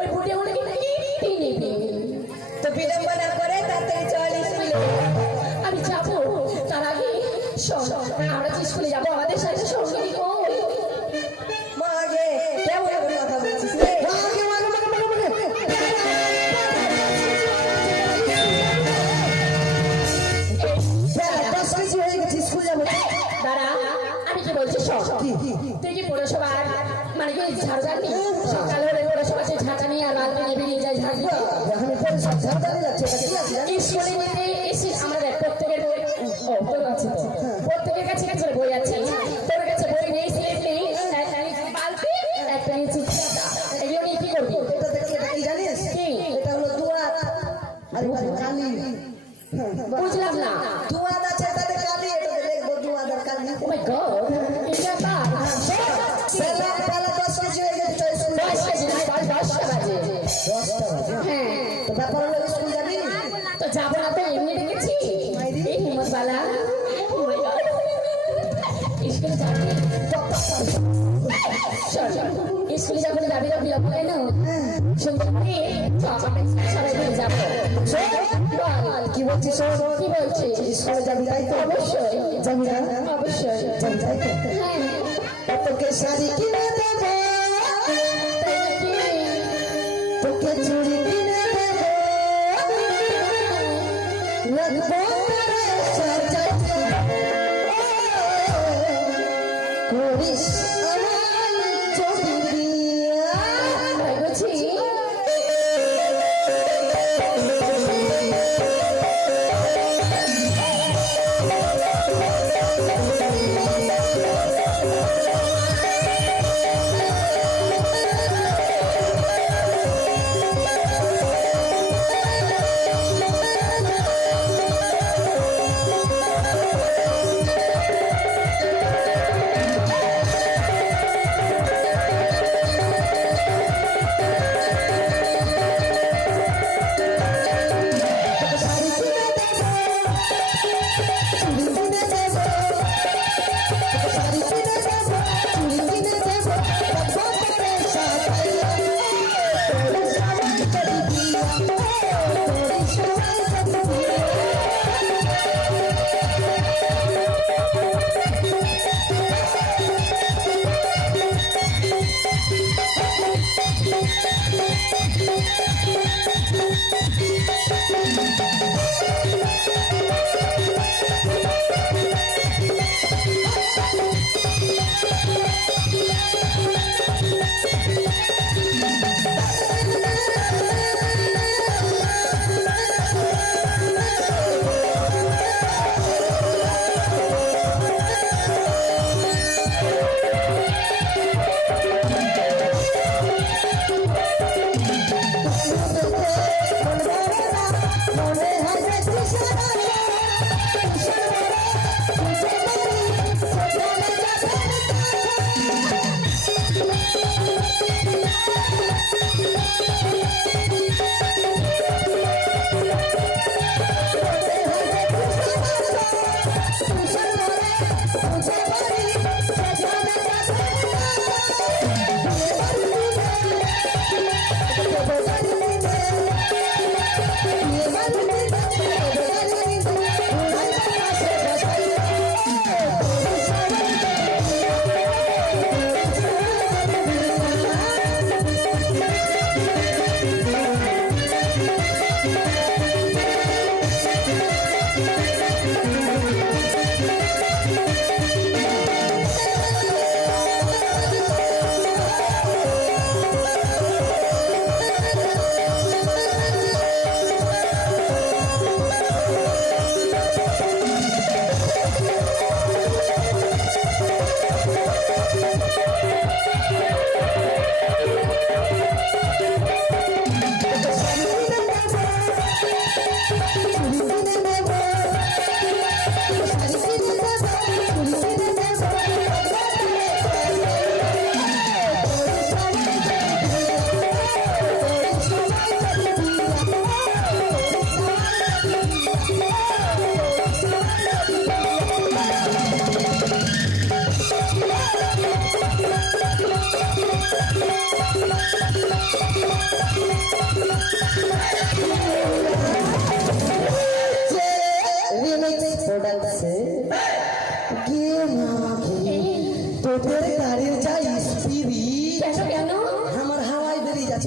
ওই বুড়ি আমাকে নেবে। তো বিলম্ব না করে তাড়াতাড়ি চল স্কুলে। আমি যাবো, তার আগে শোন, আমরা যে স্কুলে যাবো আমাদের সাথে সঙ্গী কই? মা আগে কেমন করে কথা বলছিস রে? দাঁড়া, আমি কি বলছি শোন, তুই কি পৌরসভার মানে কি ঝাড় জানি? সকাল হলে পৌরসভা সেই ঝাঁটা নিয়ে আর বালতি নিয়ে বেরিয়ে যায় ঝাড় দিতে। স্কুলে নিতে এসে আমাদের প্রত্যেকের প্রত্যেকের কাছে কাছে বই আছে, তোর কাছে বই নেই, স্লেট নেই, বালতি একটা নিচে এগুলো নিয়ে কি করবি? এটা হলো দুয়াত আর কালি। বুঝলাম না। দুয়াত আছে তাতে কালি, এটা দেখবো দুয়াত আর কালি। ও মাই গড, এটা বেলা 10 কেজি হয়ে গেছে তো স্কুল। 10 কেজি না, 10টা বাজে। 10টা বাজে? হ্যাঁ, তো ব্যাপার হলো স্কুল যাবি? তো যাবো না তো এমনি ডেকেছি। এই হিম্মতওয়ালা স্কুলে যাবি? স্কুলে যাবো না, যাবি না, বিলম্ব হয় না? সুন্দর করে সবাই মিলে যাবো। কি বলছিস? কি বলছিস? স্কুলে যাবি তাই তো? অবশ্যই যাবি না? অবশ্যই। যাবি তাই তো? হ্যাঁ, তোকে শাড়ি কিনে দেবো, তাই নাকি? তোকে চুড়ি কিনে দেবো, রাখবো তোরে সাজাতে। করিস আমার যদি বিয়া। তাই বলছি?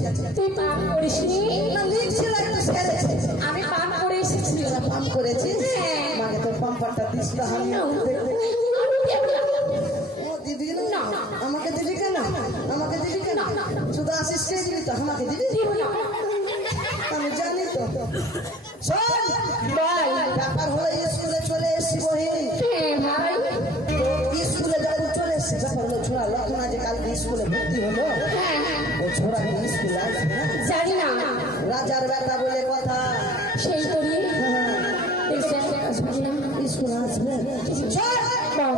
আছে তুই পান করিসনি? না লিখছিল একটু সেরেছে আমি পান করে এসেছি। পাম করেছি হ্যাঁ। মাকে তোর পাম্পারটা দিস তো আমি ও দিবি না আমাকে দিবি কেন আমাকে দিবি কেন শুধু আসিস কে দিবি তো আমাকে দিবি আমি জানি তো শোন বল। ব্যাপার হলো স্কুলে চলে এসছি বহিন হ্যাঁ ভাই। স্কুলে যখন চলে এসছি ব্যাপার হলো ছোড়া লক্ষণা যে কালকে স্কুলে ভর্তি হলো হ্যাঁ হ্যাঁ, ও ছোড়া স্কুল আসবে না জানি না। রাজার বেটা বলে কথা সেই করি স্কুল আসবে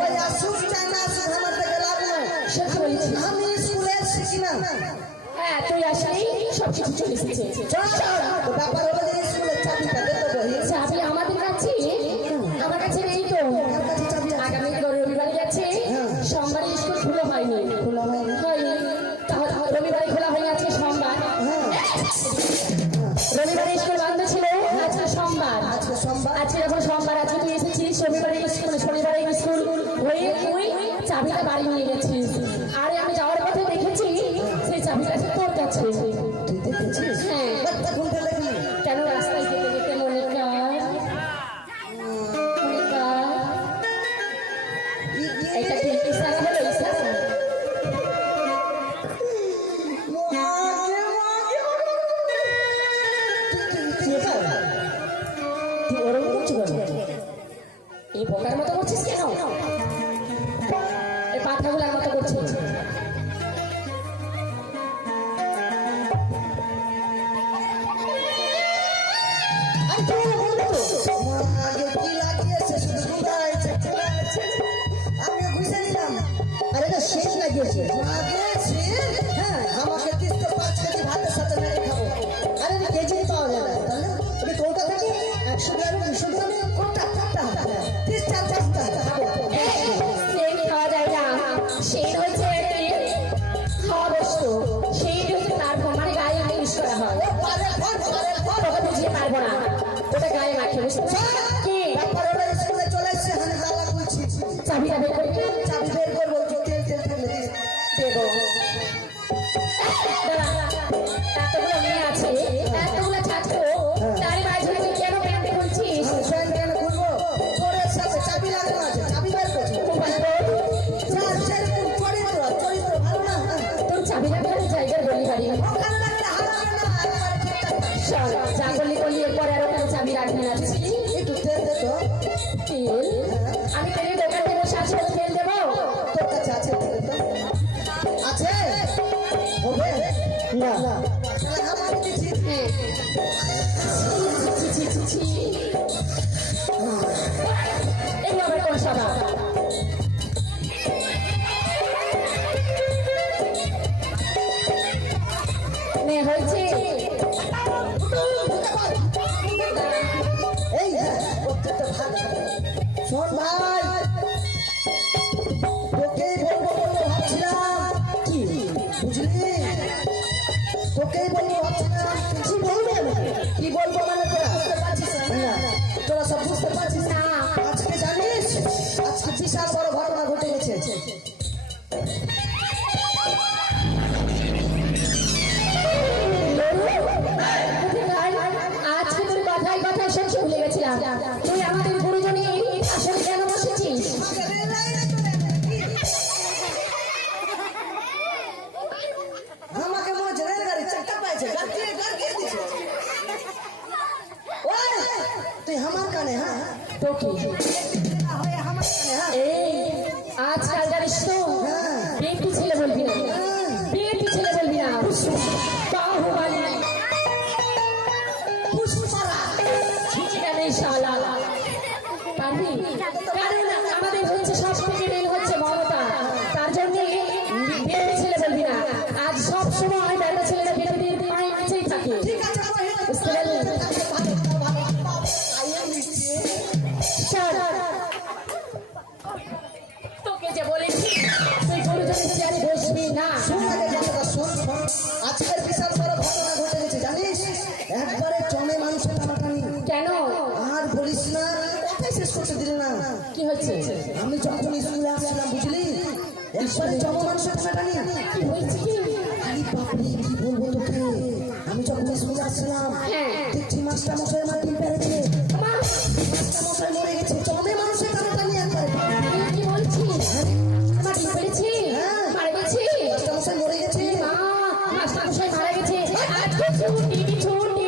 ওই আসুক চাই না আসুক আমার থেকে লাভ নাই সত্যি বলছি। আমি স্কুলে এসছি কিনা হ্যাঁ তুই আসলেই সব কিছু চলে এসেছে। তো ব্যাপার হলো যে স্কুলের চাকরিটা দে তো বহিন চাবি আমাদের কাছে, আমার কাছে নেই তো। আগামী রবিবারে যাচ্ছে, সোমবারে স্কুল খোলা হয়নি। খোলা হয়নি হয়নি, তাহলে রবিবারে খোলা হয়নি, আজকে সোমবার। রবিবারে স্কুল বন্ধ ছিল, আজকে সোমবার। আজকে সোমবার আজকে যখন সোমবার, আজকে তুই এসেছিস রবিবারে স্কুল, শনিবারে স্কুল হয়ে তুই চাবিটা বাড়ি নিয়ে গেছিস। আরে আমি যাওয়ার পথে দেখেছি সেই চাবিটা আছে তোর কাছে। তুই দেখেছিস হ্যাঁ। একটা কোনটা দেখলি কেন রাস্তায় যেতে যেতে মনে কর, মনে কর। এটা কি ইশারা হলো? ইশারা। তুই ওরকম করছিস কেন? এই বোকার মতো করছিস কেন? এই পাঠাগুলার মতো করছিস। আরে তুই বলবো তো। আগে কি লাগিয়েছে শুধু গুড়াইছে গুড়াইছে আমি বুঝে নিলাম আরে না শেষ লাগিয়েছে। লাগিয়েছি হ্যাঁ আমাকে 305 কেজি ভাতের সাথে মেরে খাবো আরে না কেজি পাওয়া যায় না। তাহলে তুমি কোনটা থেকে 100 গ্রাম 200 গ্রামে কোনটা কোনটা 3-4 খাবো সেই খাওয়া যায় না। সেই হচ্ছে খাওয়া বস্তু, সেই হচ্ছে তার মানে গায়ে ইউজ করা হয়। তোকে বুঝিয়ে পারবো না, ওটা গায়ে মাখে, বুঝতে পারছিস? কি ব্যাপার হলো স্কুলে চলে এসছে আমি তালা খুলছি চাবিটা বের করে কি চাবি বের করবো তেল তেল থাকলে দিস। দেবো? দাঁড়া, এতগুলো মেয়ে আছে, এতগুলো ছাত্র, তারই মাঝে তুই কেন প্যান্টে বলছিস? আমি ফ্যান কেন খুলবো তোরের সাথে চাবি লাগানো আছে চাবি বের করছো যার যেরকম চরিত্র ভালো না তোর চাবিটা বের জায়গায় বলি বাড়ি ওখানে রাখলে হারাবে না একবারে ঠিকঠাক চল, যা করলি করলি, এরপরে আর ওখানে চাবি রাখবি না। একটু তেল দে তো তেল? আমি তেলের দোকান থেকে বসে আছি, ওকে তেল দেবো? তোর কাছে আছে তেল তো আছে হবে না। তাহলে আমার দিচ্ছি হ্যাঁ। ছি, ছি, ছি, ছি, ছি। এগুলো আবার কোন স্বভাব? নে, হয়েছে? এই প্রত্যেকটা ভাগ শোন ভাই তোকেই বলবো বলবো ভাবছিলাম কি? বুঝলি তোকেই বলবো ভাবছিলাম কি বলবে আমাকে? কি বলবো মানে তোরা বুঝতে পারছিস না তোরা সব বুঝতে পারছিস না না। আজকে জানিস আজকে বিশাল বড় ঘটনা ঘটে গেছে আজকে তোর কথায় কথায় সব ভুলে গেছিলাম। তুই আমাদের গুরুজনী আসলে কেন বসেছিস? আমাকে মনে হচ্ছে রেলগাড়ি চারটা পাইছে গাড়িয়ে গাড়িয়ে দিছে ওই তুই আমার কানে হ্যাঁ তো কি? হয় আমার কানে হ্যাঁ এই আজকাল জানিস তো বিয়েটি ছেলে বলবি না, বিয়েটি ছেলে বলবি না, বাহুবালি পুষ্পারা ছিচিটা নেই শালা। পারবি? কারণ আমাদের হচ্ছে সব থেকে মেন হচ্ছে মমতা, তার জন্য বিয়েটি ছেলে বলবি না। আজ সব সময় বেটা ছেলেরা বিয়েটির পায়ের নিচেই থাকে, ঠিক আছে বুঝতে পারলি? তোকে যে বলেছি তুই গুরুজনের চেয়ারে বসবি না। আজকের বিশাল বড় ঘটনা ঘটে গেছে জানিস একবারে জমে মানুষের টানাটানি কেন? আর বলিস না কথাই শেষ করতে দিলে না কি হচ্ছে? আমি যখন স্কুলে আসছিলাম বুঝলি একবারে জমা মানুষের টানাটানি কি হয়েছে? কি? আরে বাপরে কি বলবো তোকে আমি যখন স্কুলে আসছিলাম হ্যাঁ। দেখছি মাস্টার মশাই আমার ডিম পেরেছে, মাস্টার মশাই মরে গেছে, চলে মানুষের কানে টানি একবারে। কি বলছিস? আমার ডিম পেড়েছে? হ্যাঁ। মারা গেছে? মাস্টার মশাই মরে গেছে। মা, মাস্টারমশাই মারা গেছে। আজকে ছুটি, ছুটি।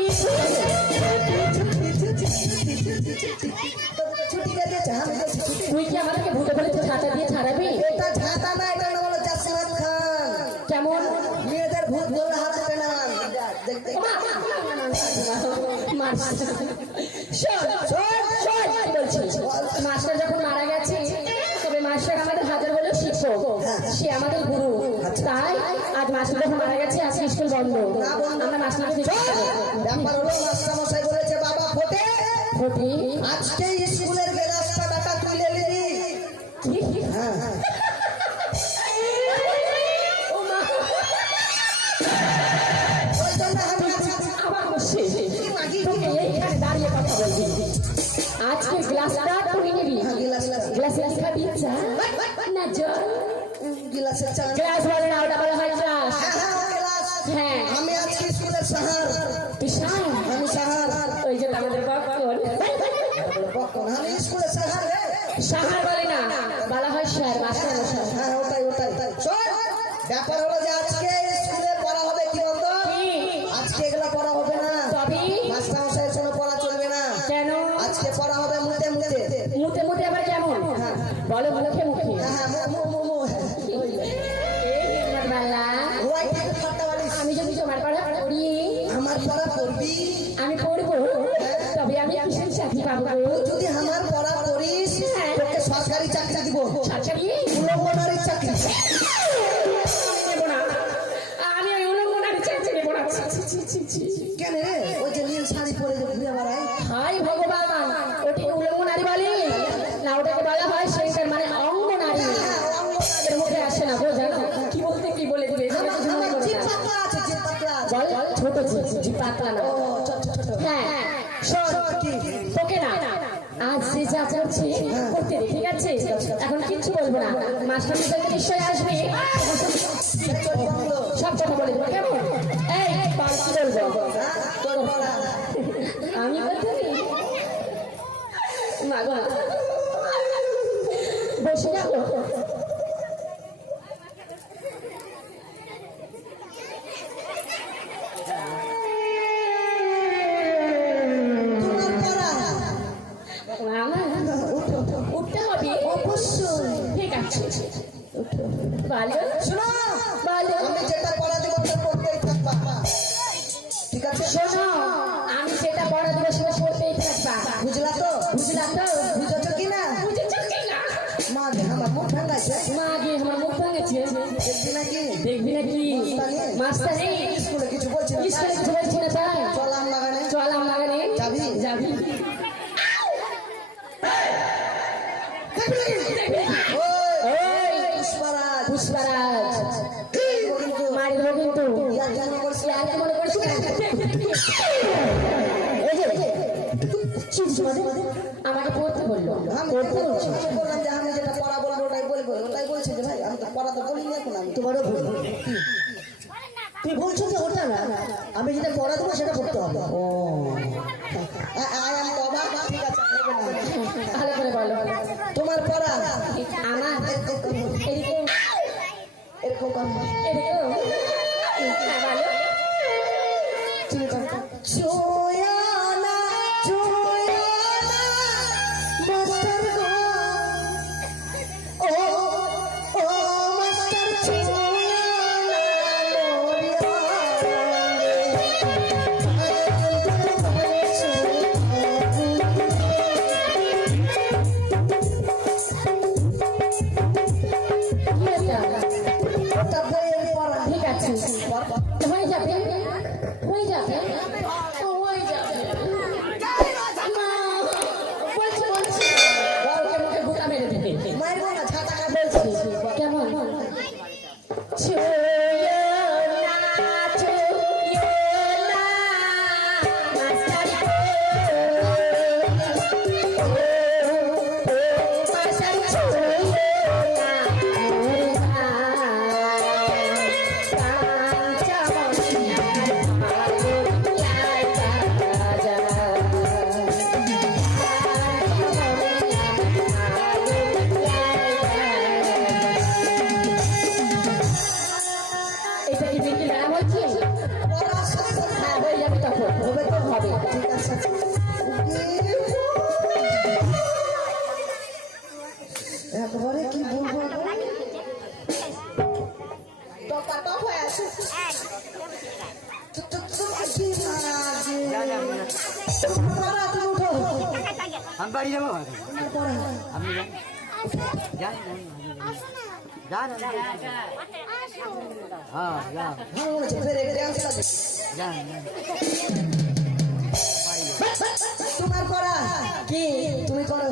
ছুটি গেছে, আমি বলছি ছুটি। তুই কি আমাদেরকে ভূতে বলেছে ছাতা দিয়ে ছাড়াবি? এটা ঝাঁটা না, এটা নাম হলো জাসিরাত খান। কেমন? মেয়েদের ভূত ধরে হাত দেবে না। দেখতে মাস্টার যখন মারা গেছে, তবে মাস্টার আমাদের হাজার হলেও শিক্ষক, সে আমাদের গুরু। তাই আজ মাস্টার যখন মারা গেছে, আজকে স্কুল বন্ধ। আমরা মাস্টারকে দেখতে যাবো। ব্যাপার হলো মাস্টার মশাই বলেছে বাবা ফোটে ফটি, আজকে স্কুলের গ্লাসটা ডাটা তুলে নিবি। হ্যাঁ ও মা, ওই জন্য আমি আবার বসে তোকে এইখানে দাঁড়িয়ে কথা বলবি। আজকে গ্লাসটা তুলে নিবি। গ্লাসে লেখা দিচ্ছে না জল। গ্লাসের চা। গ্লাস বলে না, ওটা বলা হয় গ্লাস। হ্যাঁ হ্যাঁ ও গ্লাস। হ্যাঁ, আমি আজকে স্কুলের সাহার। তুই সার। আমি সাহার। ওই যে আমাদের বকন বকন, আমি স্কুলের সাহার রে। সাহার বলে না, বলা হয় স্যার, মাস্টার মশাই। হ্যাঁ ওটাই ওটাই। শোন, ব্যাপার হলো যে আজকে স্কুলে পড়া হবে কি বলতো? কি? আজকে এগুলো পড়া হবে না। তবে মাস্টার মশাইয়ের সঙ্গে পড়া চলবে না। কেন? আজকে পড়া হবে মুতে মুতে। মুতে মুতে আবার কেমন? বলো মুখে মুখে। হ্যাঁ হ্যাঁ মু মু মু। এই আমার বালা, হোয়াইট থেকে ঠাট্টা বাড়িস। আমি যদি তোমার পড়া পড়ি, আমার পড়া পড়বি। আমি পড়বো, তবে আমি কিসের চাকরি পাবো গো? যদি আমার পড়া পড়িস তোকে সরকারি চাকরি দিব। চাকরি উলঙ্গনারী চাকরি। আমি নেবো না, আমি ওই উলঙ্গনারী চাকরি নেবো না। কেন রে? ওই যে নীল শাড়ি পরে যে ঘুরে বেড়ায়। হাই ভগবান, ওটি উলঙ্গনারী বলে না, ওটাকে বলা হয় সেইটার মানে অঙ্গনারী। এর মুখে আসে না গো, জানো কি বলতে কি বলে দিবে। আমার জিভ পাতলা আছে, জিভ পাতলা আছে। বল ছোট জি পাতলা না। ও ছোট ছোট। হ্যাঁ শোন, তোকে না আজ যে যা করছে করতে দে, ঠিক আছে? এখন কিচ্ছু বলবো না, মাস্টার মশাই নিশ্চয়ই আসবে, সব কথা বলে দেবো, কেমন? এই পাল কি বলবো? হ্যাঁ, তোর পড়া। আমি বলতে মা গো, বসে যাবো। তোমার পড়া। উঠতে হবে অবশ্যই। ঠিক আছে, ভালো শোনো, ভালো। আমি যেটা পড়া দেবো ওটা পড়তেই থাকবা। ঠিক আছে? শোনো, আমি যেটা পড়া দেবো সেটা পড়তেই থাকবা, বুঝলা তো? বুঝলা তো? বুঝেছো কি না? বুঝেছো কি না? মা গে, আমার মুখ ঠান্ডাছে। মা গিয়ে আমার মুখ ভাঙেছে, দেখবি নাকি? দেখবি নাকি? মাস্টারে স্কুলে কিছু বলছি না। স্কুলে কিছু বলছি না, তাই চলাম লাগানে। চল আমরা গানে যাবি? যাবি। ওই পুষ্পারাজ। পুষ্পারাজ ও কিন্তু মারি দেবো কিন্তু। ইয়ার জন্ম করছে। আর কি মনে করছিস? এই যে চিপস আমাকে পড়তে বললো, আমি পড়তে বলছি। বললাম যে আমি যেটা পড়া বলবো ওটাই বলবো। ওটাই বলছি যে ভাই আমি তো পড়া তো বলিনি এখন আমি। তোমারও ভুল। তুই বলছো যে ওটা না, আমি যেটা পড়া দেবো সেটা পড়তে হবে। ও আই এম বাবা। ঠিক আছে হবে না। ভালো করে বলো। তোমার পড়া আমার এদিকে এরকম করবো। এদিকে হ্যাঁ, ভালো। চোয়ানা চোয়ানা মাস্টার গো, ও ও মাস্টার চোয়ানা কি এটা? ওটা বইয়ের পড়া। ঠিক আছে, হয়ে যাবে হয়ে যাবে। পড়া তুমি উঠো। আমি বাড়ি যাবো তোমার পড়া। আপনি যান যান যান হ্যাঁ যান ভালো বলেছে, ফের এক dance লাগে। যান তোমার পড়া কি তুমি করো,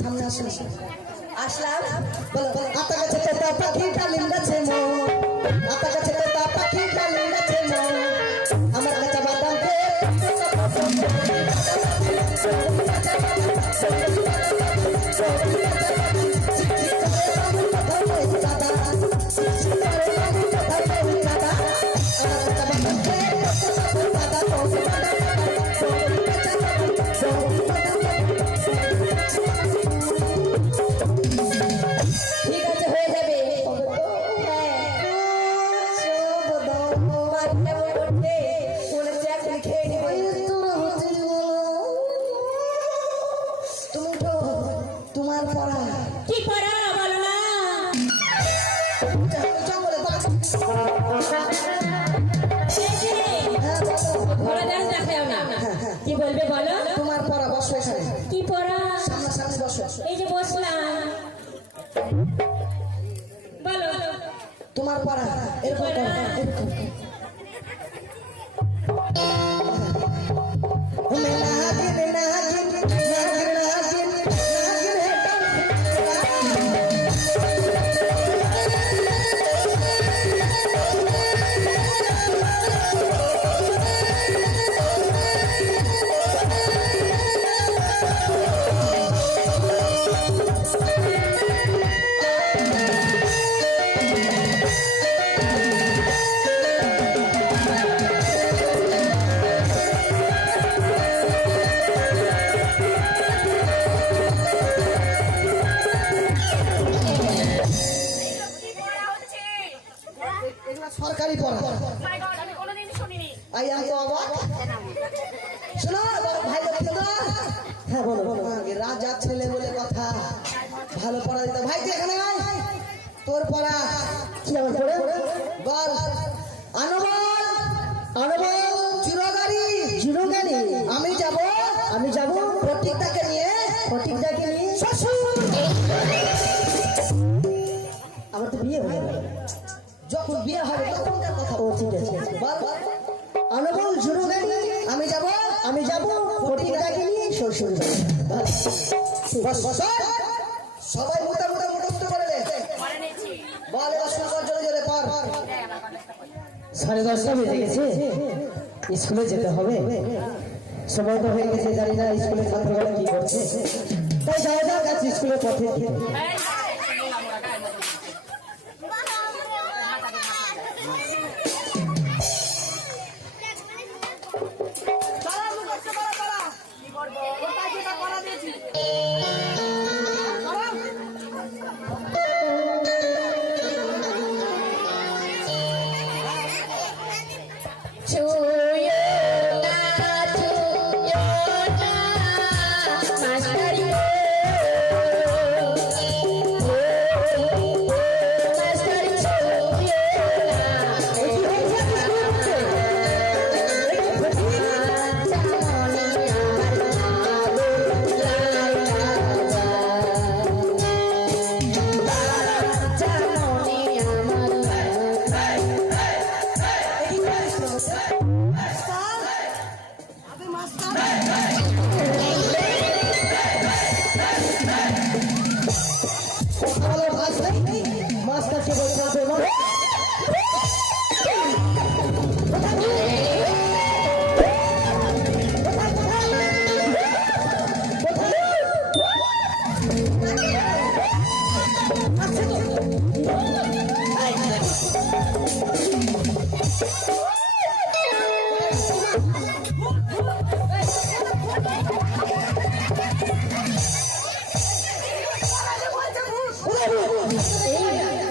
সামনে আসো। আসলাম, বলো বলো। আতা গাছে তোতা পাখি ডালিম গাছে মো, আতা গাছে তোতা পাখি ডালিম গাছে মো, আমার কাঁচা বাদাম ঠিক আছে, হয়ে যাবে। তুমি তো তোমার পড়া কি পড়া বলো না? জঙ্গলে বাঘ। এই যে, হ্যাঁ বলো। ঘোড়া ডান্স দেখাও না। কি বলবে বলো? তোমার পড়া বসো এখানে, কি পড়া? সামনাসামনি বসো। এই যে বসলাম, বলো। তোমার পড়া এরকম করো, এরকম করো। হুমে নাগিন নাগিন নাগিন নাগিন নাগিন হেটা। এগুলা সরকারি পড়া। আই আম তো অবাক। শোনো ভাই লক্ষ্মীন্দর, হ্যাঁ বলো বলো। আগে রাজা ছেলে বলে কথা, ভালো পড়া দিতে। ভাই তুই এখানে আয়, তোর পড়া কি আমার পড়ে? বল। আনবল আনবল চিরগাড়ি, জিরো গাড়ি, আমি যাব আমি যাব প্রতীকটাকে নিয়ে ফটিকদাকে নিয়ে। শ্বশুর। আমার তো বিয়ে হয়ে যাবে। যখন বিয়ে হবে তখনকার কথা ও বল। ঠিক আছে। বল আনবল জিরো গাড়ি, আমি যাব ফটিকদাকে নিয়ে শ্বশুর বাড়ি। বস বস। সবাই মোটা মোটা মুখস্থ করে নে। বল এবার শুরু কর, জোরে জোরে পড়। 10:30 বেজে গেছে, স্কুলে যেতে হবে। সময় তো হয়ে গেছে, জানি না স্কুলে ছাত্ররা কি করছে। তাই যাওয়া যাক আজ স্কুলের পথে। তারা মুখস্থ করা তারা। কোথায় যেটা করা দিয়েছি? ছুঁয়ো না, ছুঁয়ো না, মাস্টারি গো। মাস্টারি ছুঁয়ো না। বাচ্চা মনে আমার ভালো লাইলা যায়। বাচ্চা মনে আমার মাস্টারকে বলতে হবে না।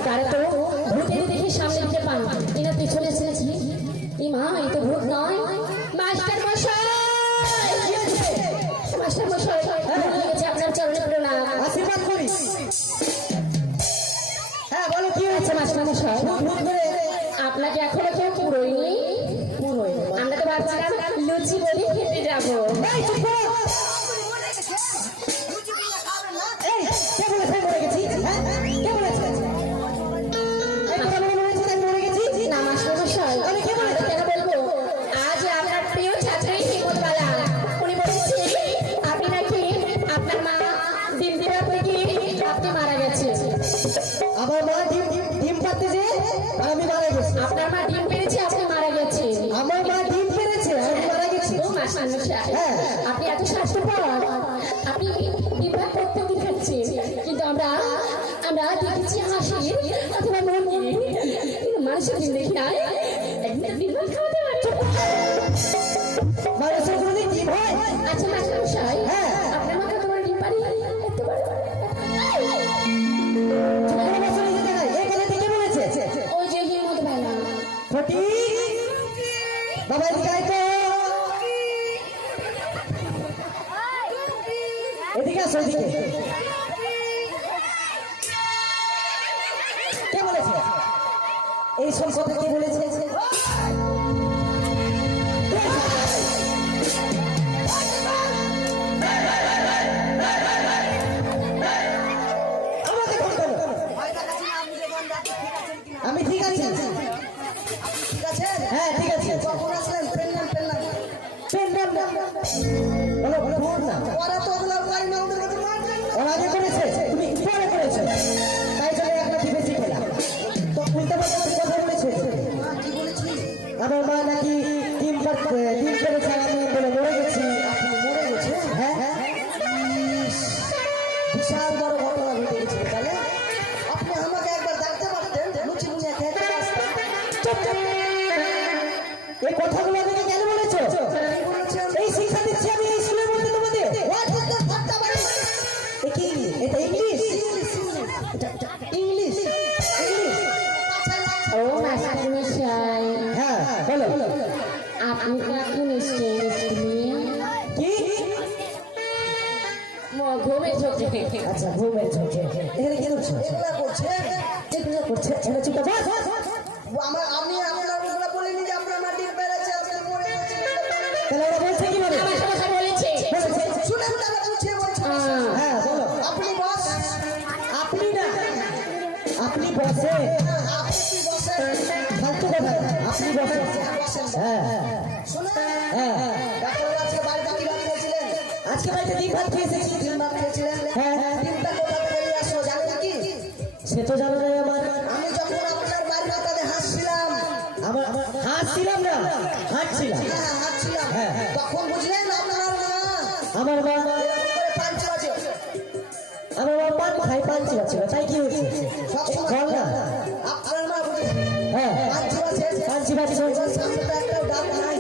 তারা তো ভূতের দেখে সামনে দিতে পান, এরা পিছনে এসেছি। এই মা, এই তো ভূত নয়। মাস্টার মশাই, মাস্টার মশাই, ভুলে গেছি, আপনার চরণে প্রণাম। আশীর্বাদ করি। হ্যাঁ বলো কি হয়েছে? আচ্ছা মাস্টার মশাই, ভূত ধরে আপনাকে এখনো কেউ পুরোয়নি। পুরো আমরা তো ভাবছিলাম লুচি বলে খেতে যাব। যাবো। এই চুপ করো। এই কে বলেছে আমি মরে গেছি? হ্যাঁ কে বলেছে? এই কথা বলে মনে হচ্ছে আমি মরে গেছি? না মাস্টারমশাই, তাহলে কে বলেছে? কেন বলবো? আজ আপনার প্রিয় ছাত্রী হিম্মতবালা উনি বলেছে আপনি নাকি আপনার মা দিন দেওয়ার থেকে আপনি মারা গেছে। আমার মা ডিম পাড়তে যে আর আমি মারা গেছি। আপনার মা ডিম পেরেছে, আপনি মারা গেছে। আমার মা ডিম পেরেছে আর আমি মারা গেছি। ও মাস্টারমশাই, হ্যাঁ। আপনি এত স্বাস্থ্যকর, আপনি ডিম ভাত প্রত্যেকদিন খাচ্ছেন, কিন্তু আমরা দেখেছি হাসির অথবা মন্দির, কিন্তু মানুষের দিন দেখি না একদিন ডিম ভাত খাওয়াতে পারছো। মানুষের কোনোদিন ডিম হয়? আচ্ছা মাস্টারমশাই, হ্যাঁ। আপনার মা কত বড় ডিম পারি? এত বড়? চুপ করে বসো নিজে জায়গায়। এই কথা কে বলেছে? ওই যে হিম্মতবালা। ফটি বাবা এদিকে আয় তো। এদিকে আসো এদিকে। কে বলেছে? এই সব কথা কে বলেছে? আমাকে ফোন করো। আমি ঠিক আছি। ঠিক আছে হ্যাঁ ঠিক আছে। কখন আসলেন পেনলাম পেন নাম না। বলো বলো ভোর না। ওরা তো ওগুলো পারি না ওদের কাছে মারবেন না। ওরা আগে করেছে, তুমি পরে করেছো। তাই জন্য একটা বিবেচি খেলা। তো উল্টা পাল্টা কথা বলেছে। কি বলেছি? আমার মা নাকি ডিম পেরেছে আর আমি বলে মরে গেছি। আপনি মরে গেছে? হ্যাঁ হ্যাঁ। বিশাল বড় ঘটনা ঘটে গেছিল তাহলে আপনি আমাকে একবার ডাকতে পারতেন, লুচি বুনিয়া খেতে আসতাম। চুপ চুপ। এই কথাগুলো আমাকে কেন বলেছো? কি বলেছেন? এই শিক্ষা দিচ্ছি আমি এই স্কুলের মধ্যে তোমাদের। What is the ঠাট্টা বাড়ি? এ কি? এটা ইংলিশ? ইংলিশ? ও মাস্টারমশাই, হ্যাঁ বলো। আপনি কখন এসছেন স্কুলে? কি? ঘুমে ঝোঁকে। আচ্ছা ঘুমের চোখে। এখানে কি করছো? এগুলা করছে? এগুলো করছে। এখানে চুপ থাকো। আমি আপনার ওগুলা বলিনি যে আপনার মাটি পেরেছে, আপনি মরে গেছেন। তাহলে ওরা বলছে কি বলে? আমার কথা বলেছে। শুনে শুনে বুঝিয়ে বলছি। হ্যাঁ বলো। আপনি বস, আপনি না, আপনি বসে। আপনি কি বসেন? ফালতু কথা। আপনি বসে। হ্যাঁ শুনে হ্যাঁ। ডাক্তার আজকে বাড়িতে কি ভাত খেয়েছিলেন? আজকে বাড়িতে ডিম ভাত খেয়েছি। ডিম ভাত খেয়েছিলেন? হ্যাঁ। ডিমটা কোথা থেকে নিয়ে আসলো জানেন কি? সে তো জানো না আমার। আমি যখন আপনার বাড়ির মাথাতে হাসছিলাম, আমার হাসছিলাম না, হাঁটছিলাম। হ্যাঁ হাসছিলাম, হ্যাঁ, হ্যাঁ। তখন বুঝলেন আপনার মা আমার মা এরকম করে পাঞ্চ আছে। আমার মা পান খাই পাঞ্চি ছিল, তাই কি হয়েছে? সবসময় বল না। আপনার মা বুঝলেন হ্যাঁ পাঞ্চ আছে, পাঞ্চি ভাজি চলছে। সামনে তো একটা ডাক নাই,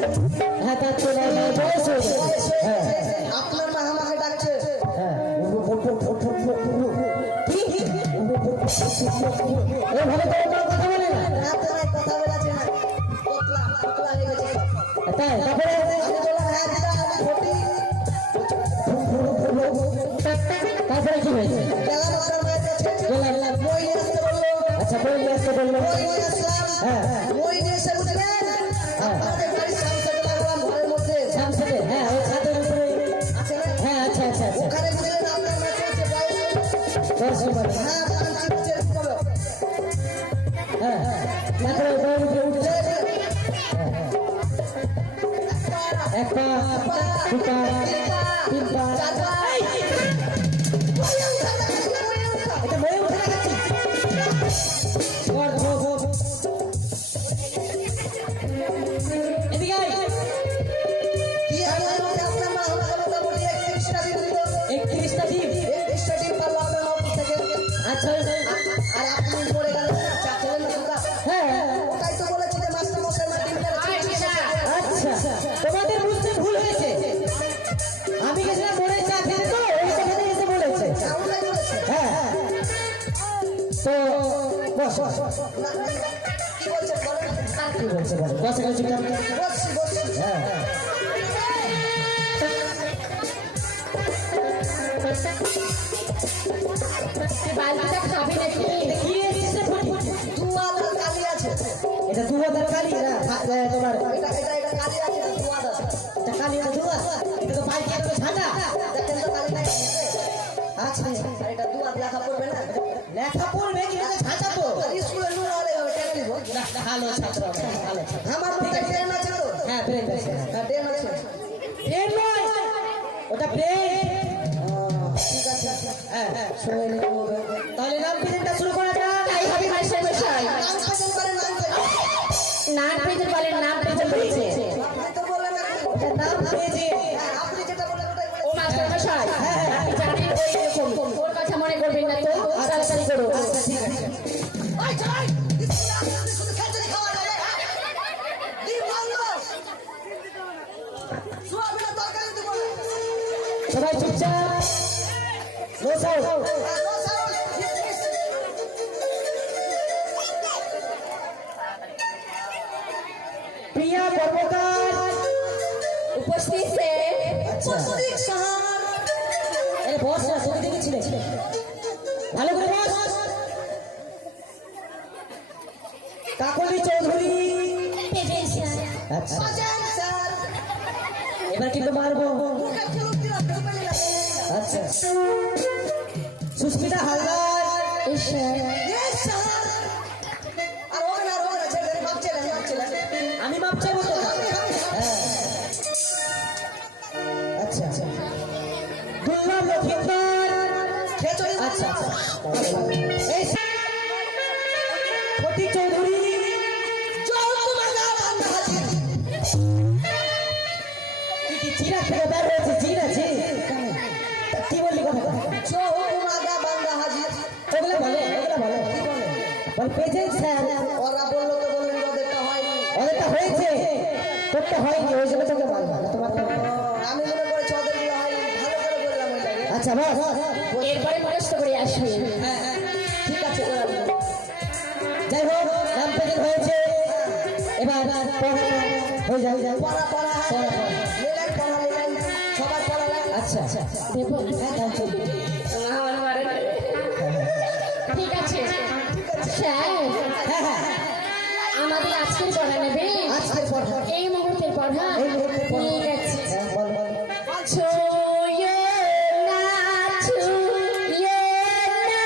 হ্যাঁ তার তো নাই, বয়স হয়েছে। বয়স হয়ে হ্যাঁ গেছে। আপনার মা আমাকে ডাকছে। হ্যাঁ। কি? এইভাবে তো ওরা কথা বলে না। রাতে নাই কথা বলেছে না, পোতলা পোতলা হয়ে গেছে সব। তাই তারপরে আমি বললাম হ্যাঁ দিদা আমি ফটি। তারপরে কি হয়েছে? গেলাম আপনার মায়ের কাছে, গেলাম। বই নিয়ে আসতে বললো, আচ্ছা বই নিয়ে আসতে বললো। বই নিয়ে আসলাম। হ্যাঁ। বই নিয়ে এসে বুঝলেন আপনাদের বাড়ির সামনে লাগলাম ঘরের মধ্যে সামসাতে, হ্যাঁ ওই ছাদের উপরে। আছে না, হ্যাঁ আচ্ছা আচ্ছা আচ্ছা। ওখানে বুঝলেন আপনার মা চলছে বয়স। দর্শন মানে। হ্যাঁ পাঞ্চি হচ্ছে করো। হ্যাঁ তারপরে বই উঠে উঠেছে। এক পা, দু পা, তিন পা। এটা বই উঠে দেখাচ্ছি। এদিকে আয়। কি আপনার মধ্যে আপনার মা আমাকে কথা বলি 31টা দিন দিল। 31টা ডিম। 31টা দিন পারলো আপনার অফিস থেকে। আচ্ছা আর আপনি পড়ে গেলেন না, চা খেলেন না সুদা। হ্যাঁ ওটাই তো বলেছি যে মাস্টার মশাই মা ডিমটা আচ্ছা তোমাদের বুঝতে ভুল হয়েছে। আমি গেছিলাম মনে চা খেতে, তো ওই কথাটা এসে বলেছে। ওটাই বলেছে। হ্যাঁ তো বস বস। কি বলছেন বলেন? কি বলছে বলো? বস এখানে চুপচাপ। বসছি বসছি। হ্যাঁ বালতিটা খাবে নাকি? কি এসেছে ফটি? দুয়াদার কালি আছে। এটা দুয়াদার কালি না তোমার এটা কালি আছে, দুয়াদার। এটা কালি না দুয়া। প্লেন আছে ট্রেন আছে প্লেন নয় ওটা প্লেন ঠিক আছে হ্যাঁ তাহলে নাম প্রেজেন্টটা শুরু করা যাক তাই হবে মাস্টার মশাই। নাম প্রেজেন্ট করে নাম প্রেজেন্ট বলেন, নাম প্রেজেন্ট বলেছে। আপনি তো বললেন ওটা নাম প্রেজেন্ট আপনি যেটা বললেন ওটাই ও মাস্টার মশাই, আপনি জানেন ওই এরকম ওর কথা মনে করবেন না তো, তাড়াতাড়ি করো। আচ্ছা ঠিক আছে ওই চলাই শুধু খেচড়ি খাওয়া যায় ডিম ভাঙলো সোয়াবিনের তরকারি দেবো সবাই চুপচাপ নো সাউন্ড প্রিয়া কর্মকার উপস্থিত সে আচ্ছা আরে বস না ছবি দেখেছিলে ভালো করে বস কাকলি চৌধুরী আচ্ছা এবার কিন্তু মারবো আচ্ছা সুস্মিতা হালদার আমি মাপ চাইবো তো হ্যাঁ আচ্ছা আচ্ছা দুর্লভ লক্ষিন্দর আচ্ছা আচ্ছা এই ফটি চৌধুরী কি চিরা থেকে বের হয়েছে চিরা জি কি বললি কথা ওগুলো বলে বল প্রেজেন্ট স্যার ওদেরটা হয়েছে তোরটা হয়নি ওই জন্য তোকে বলবো তোমার আমি মনে করেছি ওদের বিয়ে হয়নি ভালো করে বললাম ওই জায়গায় আচ্ছা বাস এরপরে মুখস্থ করে আসবে। ঠিক আছে যাই হোক নাম প্রেজেন্ট হয়েছে এবার পড়া হয়ে যাবে পড়া পড়া লেলাই পড়া লেলাই সবার পড়া লাগে আচ্ছা আচ্ছা দেবো? হ্যাঁ দাও চলবে আমার মারে না। ঠিক আছে স্যার, হ্যাঁ হ্যাঁ আমাদের আজকের পড়া নেবে, আজকের পড়া এই মুহূর্তের পড়া। এই মুহূর্তে পড়া ঠিক আছে। হ্যাঁ বল বল ছুঁয়ে না ছুঁয়ে না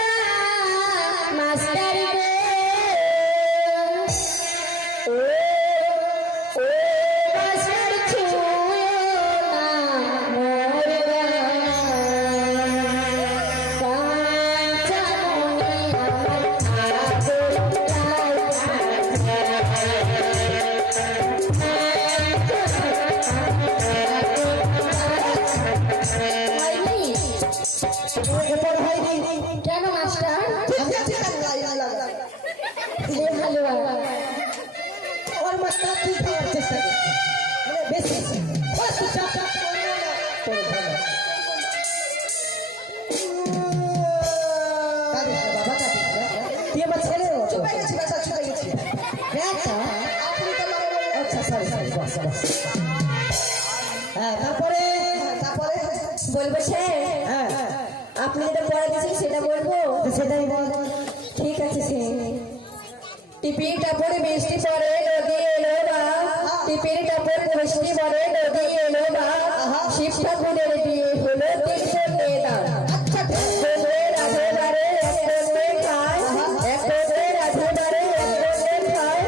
মাস্টার রে, ও ও মাস্টার ছুঁয়ে না মোর গান, কাঁচামণি আমার হয়নি? এরপর হয়নি কেন মাস্টার? এ ভালো ওর মাস্টার তুই খাওয়ার চেষ্টা কর মানে বেশি বাস তুই চাপ চাপ তোর ভালো কাঁদিস না বাবা কাঁদিস না তুই আমার ছেলে মতো একটা আচ্ছা সরি সরি বস বস হ্যাঁ তারপরে বলবো স্যার, হ্যাঁ আপনি যেটা পড়া দিয়েছেন সেটা বলবো? সেটাই বল ঠিক আছে সে টিপির টাপড়ে বৃষ্টি পড়ে নদী এলো বা, টিপির টাপড়ে বৃষ্টি পড়ে নদী এলো বা, শিব ঠাকুরের বিয়ে হলো তিন করতে দাও। রাধে বারে এক করতে খায়, এক করতে রাধে বারে এক করতে খায়,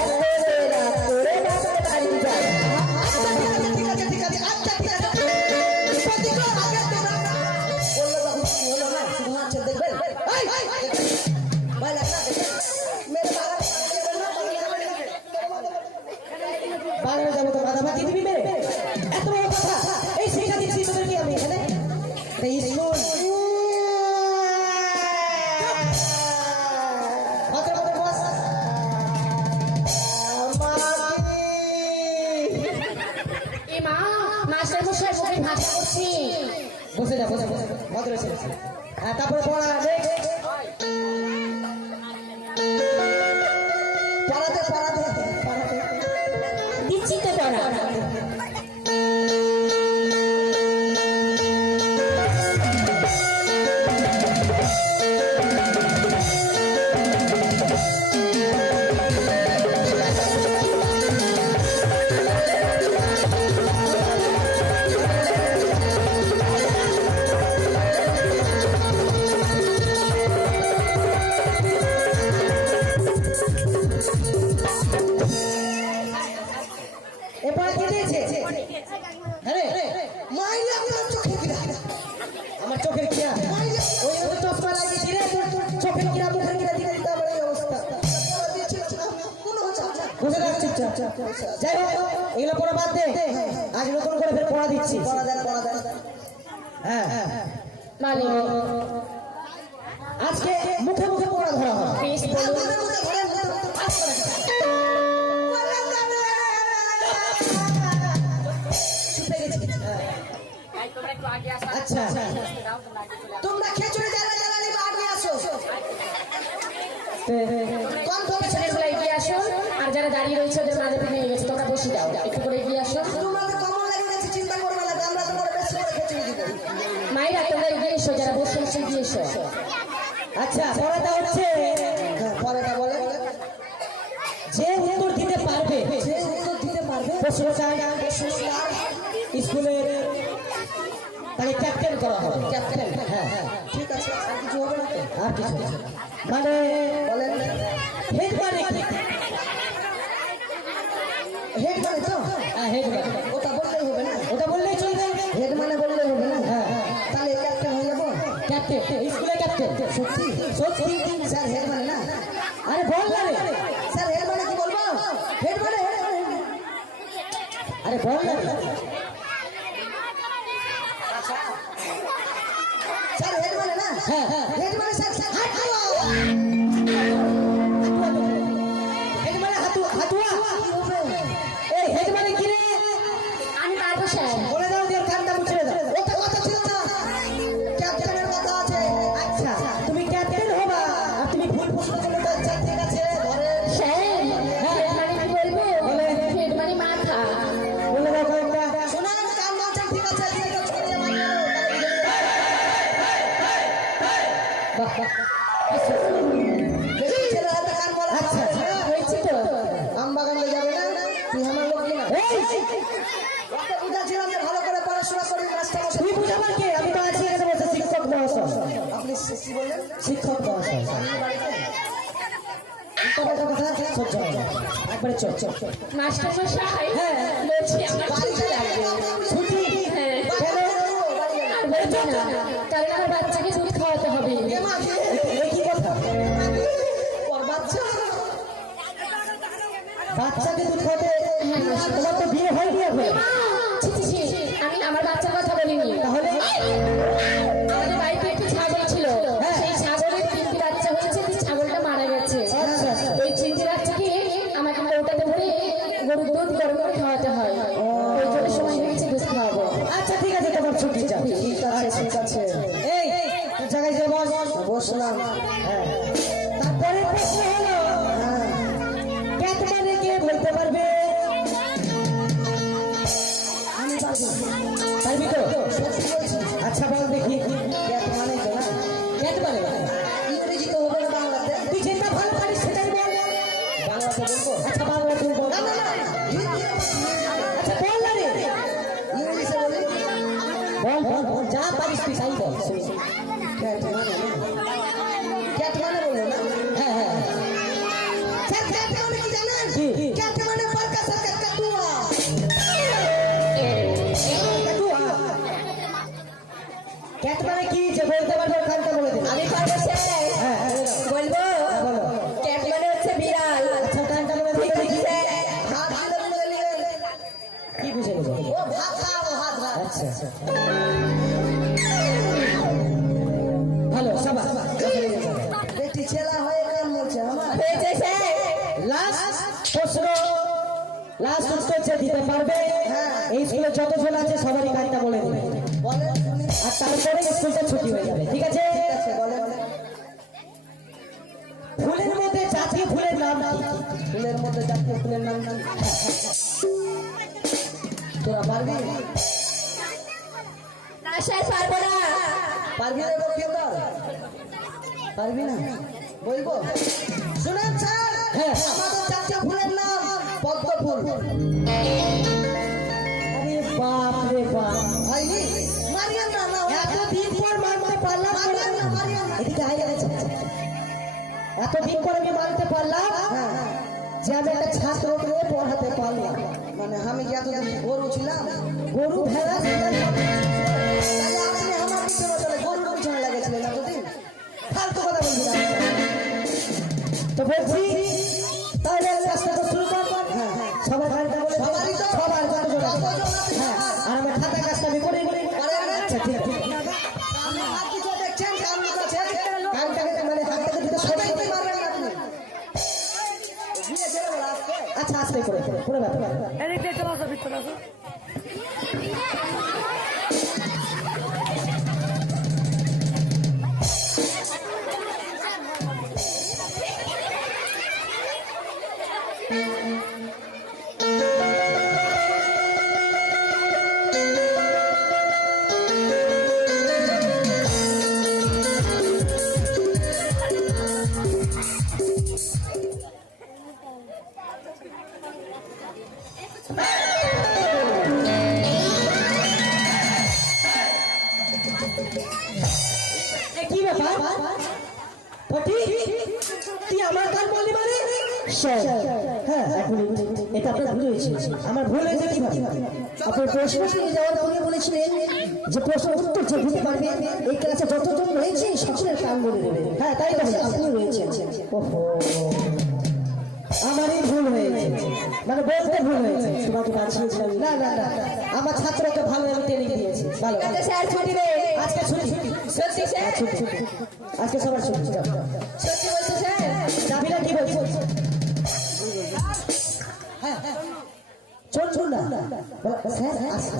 এক করতে রাত করে রাতে বাড়ি যায়। বাগানে যাবো তো বাধা বাকি দিবি মেরে এত বড় কথা এই শিক্ষা দিচ্ছি তোদেরকে আমি এখানে এই স্কুল ভদ্র ভদ্র বস এ মা, মাস্টার মশাই মুখে ভাষা করছি। বসে যা বসে বসে ভদ্র ছেলে হ্যাঁ তারপরে পড়া পড়াতে দিচ্ছি তো পড়া। এরপরে কি বাজিয়ে দিয়েছে আরে মাইলে আপনার চোখে কিরা আমার চোখের কিরা ওই ওই চশমা লাগিয়ে দিলে তোর চোখের কিরা মুখের কিরা দিলে দিতে আমার এই অবস্থা কোনো হচ্ছে বুঝে রাখ চুপচাপ যাই হোক এগুলো পড়া বাদ দে আজ নতুন করে ফের পড়া দিচ্ছি পড়া দেন হ্যাঁ মালিক আজকে মুখে মুখে পড়া ধরা হবে প্লিজ বলুন আচ্ছা তোমরা খেচুড়ি জ্বালানি আগে আসো কোন ধরে ছেলেগুলো এগিয়ে আসো আর যারা দাঁড়িয়ে রয়েছে ওদের মাঝে ভেঙে গেছে তোমরা বসে যাও একটু করে এগিয়ে আসো তোমাদের কমন লাগে গেছে চিন্তা করবে না আমরা তোমার বেশি করে খেচুড়ি দিব মায়েরা তোমরা এগিয়ে এসো যারা বসে বসে এগিয়ে এসো আচ্ছা পড়াটা হচ্ছে পরেটা বলে যে উত্তর দিতে পারবে যে উত্তর দিতে পারবে প্রশ্ন চাই স্কুলের তাকে ক্যাপ্টেন করা হবে ক্যাপ্টেন হ্যাঁ ঠিক আছে আর কিছু হবে না তো আর কিছু না। মানে বলেন হেড মানে কি হেড মানে তো হ্যাঁ হেড মানে ওটা বললেই হবে না ওটা বললেই চলবে হেড মানে বললেই হবে না হ্যাঁ তাহলে ক্যাপ্টেন হয়ে যাবো ক্যাপ্টেন স্কুলের ক্যাপ্টেন সত্যি সত্যি স্যার হেড মানে না আরে বল না রে স্যার হেড মানে কি বলবো হেড মানে আরে বল না রে। স্যার হেড মানে না হ্যাঁ হ্যাঁ হেড মানে স্যার হাত হেড মানে হাতুয়া এই হেড মানে কি রে আমি পারবো স্যার বলে দাও যে কানটা মুছে দাও ওটা কথা ছিল না ক্যাপ্টেনের কথা আছে আচ্ছা তুমি ক্যাপ্টেন হবা আর তুমি ভুল প্রশ্ন করলে তো আচ্ছা ঠিক আছে ঘরে স্যার হেড মানে কি বলবো হেড মানে মাথা বলে দাও কয়েকটা শোনান কান বলছেন ঠিক আছে দিয়ে দাও ছড়িয়ে মারো বাহ বাহ দেখি ছেলেরা তো কান বলা আচ্ছা হয়েছে তো আম বাগানে যাবে না তুই আমার লোক না এই ওকে বুঝাচ্ছিলাম যে ভালো করে পড়াশোনা করি মাস্টার মশাই তুই বুঝাবার কে আমি তো আছি এখানে বসে শিক্ষক মহাশয় আপনি কি বললেন শিক্ষক মহাশয় কথা কথা সহ্য হয় না। একবারে চল চল চল। মাস্টার মশাই হ্যাঁ। বলছি আমার বাড়িতে ছুটি লাগবে ছুটি হ্যাঁ কেন আর বলছি না কারণ আমার বাচ্চাকে দুধ খাওয়াতে হবে এই কি কথা বাচ্চা বাচ্চাকে দুধ খাওয়াতে তোমার তো বিয়ে হয়নি এখন ছি, ছি, ছি, আমি আমার বাচ্চার কথা বলিনি তাহলে আমাদের বাড়িতে একটি ছাগল ছিল হ্যাঁ। সেই ছাগলের 3টি বাচ্চা হয়েছে সেই ছাগলটা মারা গেছে আচ্ছা, আচ্ছা। ওই 3টি বাচ্চাকে আমাকে কৌটাতে ভরে গরুর দুধ গরম করে খাওয়াতে হয় ওই জন্য সময় হয়েছে দুধ খাওয়াবো আচ্ছা ঠিক আছে তোমার ছুটি যাও ঠিক আছে ঠিক আছে এই তোর জায়গায় যে বস বসলাম হ্যাঁ তারপরে প্রশ্ন হলো ক্যাট মানে কে বলতে পারবে আমি পারবো পারবি তো সত্যি বলছি আচ্ছা বল দেখি ক্যাট মানে তো না ক্যাট মানে ইংরেজি তো হবে না বাংলাতে তুই যেটা ভালো পারিস সেটাই বল বাংলাতে বলবো আচ্ছা বাংলা তুই বল না না না আচ্ছা বল না রে ইংলিশে বলি বল বল বল যা পারিস তুই তাই বল ক্যাট মানে ক্যাট মানে বলবো না হ্যাঁ হ্যাঁ স্যার ক্যাট মানে কি জানেন কি? ক্যাট মানে বরকা সরকার কাটুয়া ক্যাট মানে কি যে বলতে পারবে ওখানটা বলে দে আমি পারবো স্যার হ্যাঁ বলবো বলো ক্যাট মানে হচ্ছে বিড়াল আচ্ছা ওখানটা বলে দে দেখি হাত দিলে বলে নিলেন কি বুঝে নেবো ও ভাত খাও হাত ভাত আচ্ছা আচ্ছা ভালো সাবাস একটি ছেলা হয়ে কান বলছে আমার হয়েছে স্যার লাস্ট প্রশ্ন লাস্ট উত্তর যে দিতে পারবে এই স্কুলে যত ছেলে আছে সবারই কাজটা বলে দেবে বলেন শুনি আর তারপরে স্কুলটা ছুটি হয়ে যাবে ঠিক আছে ঠিক আছে বলেন ফুলের মধ্যে জাতীয় ফুলের নাম কি ফুলের মধ্যে জাতীয় ফুলের নাম নাম তোরা পারবি না স্যার পারবো না পারবি না রক্ষিত পারবি না বলবো শুনেন স্যার হ্যাঁ। আমাদের জাতীয় ফুলের নাম পদ্ম ফুল আরে বাপ রে বাপ হয়নি মারিয়ান না না এতদিন পর মানতে পারলাম মারিয়ান না এদিকে আয় গেছে এতদিন পর আমি মানতে পারলাম হ্যাঁ যে আমি একটা ছাত্রকে পড়াতে পারলাম মানে আমি কি এতদিন গরু ছিলাম? গরু ভেড়া তাহলে আপনি আমার পিছনে বলে গরুর পিছনে লেগেছিলেন এতদিন? ফালতু কথা বলবি না। তো বলছি তাহলে কাজটা তো শুরু কর। হ্যাঁ, হ্যাঁ। সবার গাড়িটা বলে সবারই তো সবার কতজন আছে? কতজন আছে? হ্যাঁ, আর আমার খাতা কাজটা আমি করে নিই। করে না? আচ্ছা ঠিক আছে। আপনি হাত কিছু দেখছেন, কান আছে? কানটাকে মানে হাতটাকে দিতে সবাই দেখতে পারবেন না আপনি। দিয়ে ছেড়ে বলো আজকে। আচ্ছা আস্তে করে পুরো ব্যাপার কি ব্যাপার পটি তুই আমার গান বললি মানে স্যার হ্যাঁ এক মিনিট এটা আপনার ভুল হয়েছে আমার ভুল হয়েছে কিভাবে আপনার প্রশ্ন শুনে যাওয়ার পরে বলেছিলেন যে প্রশ্ন উত্তর যে দিতে পারবে এই ক্লাসে যতজন রয়েছে সকলের কান বলে দেবে হ্যাঁ তাই তো আপনি রয়েছেন ওহো আমারই ভুল হয়েছে মানে বলতে ভুল হয়েছে তোমাকে বাঁচিয়েছিলাম না না না আমার ছাত্রকে ভালো আমি ট্রেনিং দিয়েছি ভালো ভালো। স্যার ছুটি রে আজকে ছুটি সত্যি স্যার ছুটি ছুটি আজকে সবার ছুটি যাও। সত্যি বলছো স্যার চাবিটা কি বলছি চল চল না স্যার আসা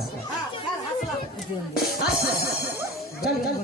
আসা চল চল